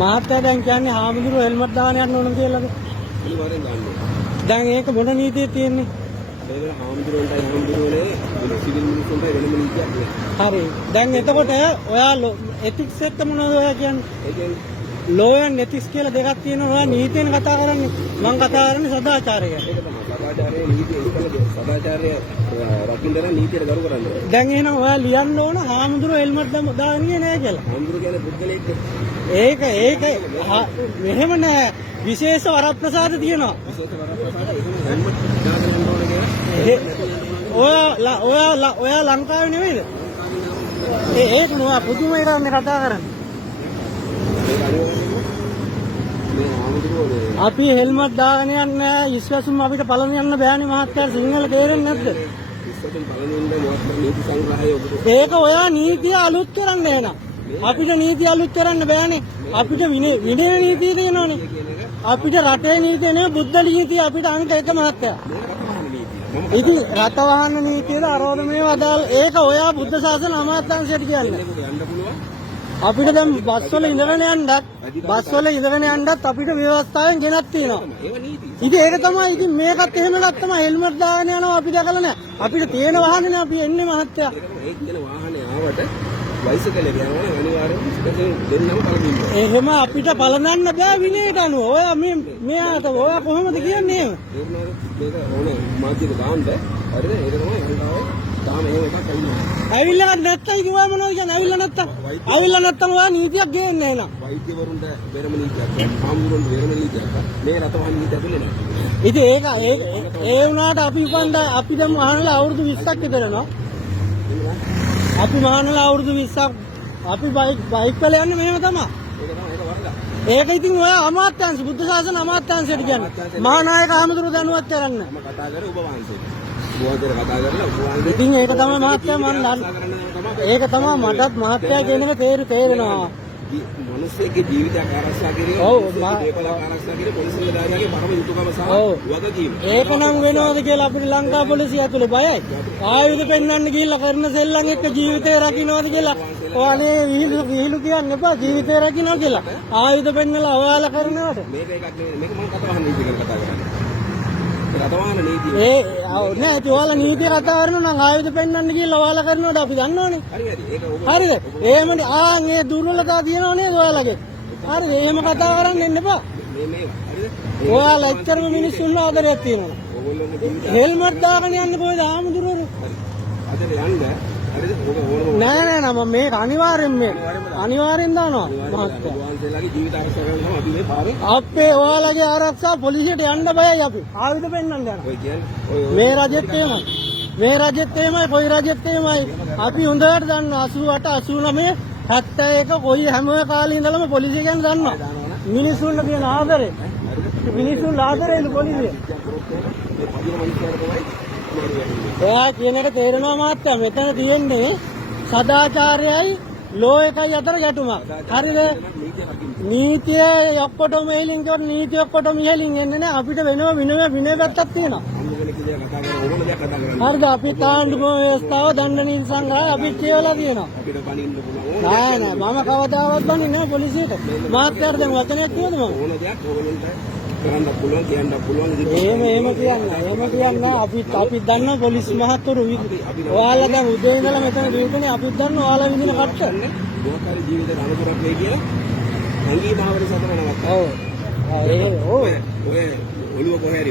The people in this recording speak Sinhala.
මහත්තයා දැන් කියන්නේ හාමුදුරුවෝ හෙල්මට් දාගෙන යන්න ඕන කියලාද? අනිවාර්යෙන් දාන්න ඕනේ. දැන් ඒක මොන නීතියේ තියෙන්නේ? ඒක හාමුදුරුවෝනේ සිවිල් මිනිස්සුන්ට වෙනම නීතියක් නෑ. හරි. දැන් එතකොට ඔයා එතික්ස් එක මොනවද ඔයා කියන්නේ? ඒ කියන්නේ ලෝ ඇන්ඩ් එතික්ස් කියලා දෙකක් තියෙනවා. ඔයා නීතියෙන් කතා කරන්නේ. මම කතා කරන්නේ සදාචාරය ගැන. ඒක තමයි. සදාචාරයේ නීතිය ඉස්සෙල්ලා සදාචාරය රකින්න නීතියට ගරු කරන්න ඕනේ. දැන් එහෙනම් ඔයා ලියන්න ඕන හාමුදුරුවෝ හෙල්මට් දාගෙන ගියේ නෑ කියලා. හාමුදුරුවෝ කියන්නේ පුද්ගලෙක්. ඒක මෙහෙම නෑ. විශේෂ වරප්‍රසාද තියෙනවා. විශේෂ වරප්‍රසාද ඒක හෙල්මට් දාගෙන යන්න ඕනේ කියලා. ඔයා ලංකාවේ නෙවෙයිද? ඒක නෝ පුදුම එකක් කතා කරන්නේ. අපි හෙල්මට් දාගෙන යන්නේ ඉස්වැසුම් අපිට පලන යන්න බෑනේ මහත්තයා සිංහල තේරෙන්නේ නැද්ද? ඉස්වැසුම් පලන යන්නේ මොකක්ද නීති සංග්‍රහය ඔබට. ඒක ඔයා නීතිය අලුත් කරන්න එන. අපිට නීතිය අලුත් කරන්න බෑනේ. අපිට විනය නීතිය තියෙනවනේ. අපිට රටේ නීතිය නෙවෙයි බුද්ධ නීතිය අපිට අංක 1 මහත්තයා. ඉතින් රට වහන්න නීතියද අරෝධ මේව අදාළ ඒක ඔයා බුද්ධ ශාසන අමාත්‍යාංශයට කියන්නේ. අපිට දැන් බස්වල ඉඳගෙන යන්නත් අපිට ව්‍යවස්ථාවෙන් ගෙනත් තියෙනවා. ඉතින් ඒක තමයි ඉතින් මේකත් එහෙමලක් තමයි හෙල්මට් දාගෙන යනවා අපි දැකලා නැහැ. අපිට තියෙන වාහනේ අපි එන්නේ මහත්තයා. ඒ කියන වාහනේ ආවට බයිසිකලේ යනවනේ අනිවාර්යෙන් ඉස්කතේ දෙන්නම පළදින්න. එහෙම අපිට පළඳන්න බෑ විනයට අනුව. ඔයා මෙයාට ඔයා කොහොමද කියන්නේ එහෙම? මේක ඕනේ මාධ්‍යක දාන්න. හරිද? ඒක තමයි අනිවාර්යෙන් තාම එහෙම එකක් ඇවිල්ලා. ඇවිල්ලා නැත්තම් ඉතින් ඔයා මොනවද කියන්නේ? ඇවිල්ලා නැත්තම් ඔයා නීතියක් ගේන්නේ නැහැ නේද? වෛද්‍යවරුන්ට වෙනම නීතියක්, හාමුදුරුවන්ට වෙනම නීතියක්. මේ රටවහන නීතිය ඇතුලේ නැහැ. ඉතින් ඒ වුණාට අපි දැන් මහානලා අවුරුදු 20ක් විතර යනවා. අපි මහානලා අවුරුදු 20ක් අපි බයික් වල යන්නේ මෙහෙම තමයි. ඒක ඉතින් ඔය අමාත්‍යාංශ බුද්ධ ශාසන අමාත්‍යාංශයට කියන්නේ. මහානායක හාමුදුරුවෝ දැනුවත් කරන්න. මම කතා කරේ ඔබ වහන්සේට. බුවන්තර කතා කරලා ඔබ වහන්සේ. ඉතින් ඒක තමයි මහත්තයා මම දන්නේ. ඒක තමයි මටත් මහත්තයා කියන එක තේරෙනවා. මිනිස්සෙක්ගේ ජීවිතයක් ආරක්ෂා කිරීම දේපලක් ආරක්ෂා කිරීම පොලිස් නිලධාරියාගේ පරම යුතුකම සහ වගකීම. ඒක නම් වෙනවද කියලා අපිට ලංකා පොලිසිය ඇතුලේ බයයි. ආයුධ පෙන්වන්න ගිහිල්ලා කරන සෙල්ලම් එක්ක ජීවිතේ රකින්නවද කියලා. ඔයාලේ විහිළු කියන්න එපා ජීවිතේ රකින්නවා කියලා. ආයුධ පෙන්නලා ඔයාලා කරනවට. මේක එකක් නෙවෙයි. මේක මම කතාවහන නීතිය ගැන කතා කරන්නේ. රටවහන නීතිය. නෑ ඒක ඔයාලා නීතිය කතා කරනවා නම් ආයුධ පෙන්වන්න ගිහිල්ලා ඔයාලා කරනවට අපි දන්නවනේ. හරිද? එහෙමනේ ඒ දුර්වලතා තියෙනව නේද ඔයාලගේ? හරිද? එහෙම කතා කරන්න එන්න එපා. ඔයාලා එච්චරම මිනිස්සුන්ව ආදරයක් තියෙනවා. හෙල්මට් දාගෙන යන්න කොහෙද ආමුදුරෝ? නෑ මම මේක අනිවාර්යෙන් දානවා අපේ ඔයාලගේ ආරක්ෂා පොලිසියට යන්න බයයි අපි ආයුධ පෙන්වන්න යනවා මේ රජෙත් එහෙමයි කොයි රජෙත් එහෙමයි අපි හොඳට දන්නවා 88 89 71 කොයි හැම කාලේ ඉඳලම පොලිසිය ගැන දන්නවා මිනිස්සුන්ට තියෙන ආදරේ පොලිසිය ඔයා කියන එක තේරෙනවා මහත්තයා මෙතන තියෙන්නේ සදාචාරයයි ලෝ එකයි අතර ගැටුමක්. හරිද? නීතිය ඔක්කොටම ඉලින් කියන නීතිය ඔක්කොටම ඉලින් එන්නේ නැහැ. අපිට වෙනම විනය පැත්තක් තියෙනවා. හරිද? අපි තාණ්ඩුක්‍රම ව්‍යවස්ථාව දණ්ඩ නීති සංග්‍රහය අපි කියවලා තියෙනවා. නෑ මම කවදාවත් බන්නේ නැහැ පොලිසියට. මහත්තයාට දැන් වචනයක් කියවද මම? කරන්න පුළුවන් කියන්න පුළුවන් එහෙම කියන්නේ අපි දන්නවා පොලිස් මහත්වරු ඔයාලා දැන් උදේ ඉඳලා මෙතන දිනුනේ අපිත් දන්නවා ඔයාලා විඳින කට්ට මොකක්hari ජීවිතේ අනුතරක් වෙයි කියලා සංගීතාවරි සතර නමක් ඔව් ඔය ඔළුව කොහේ හරි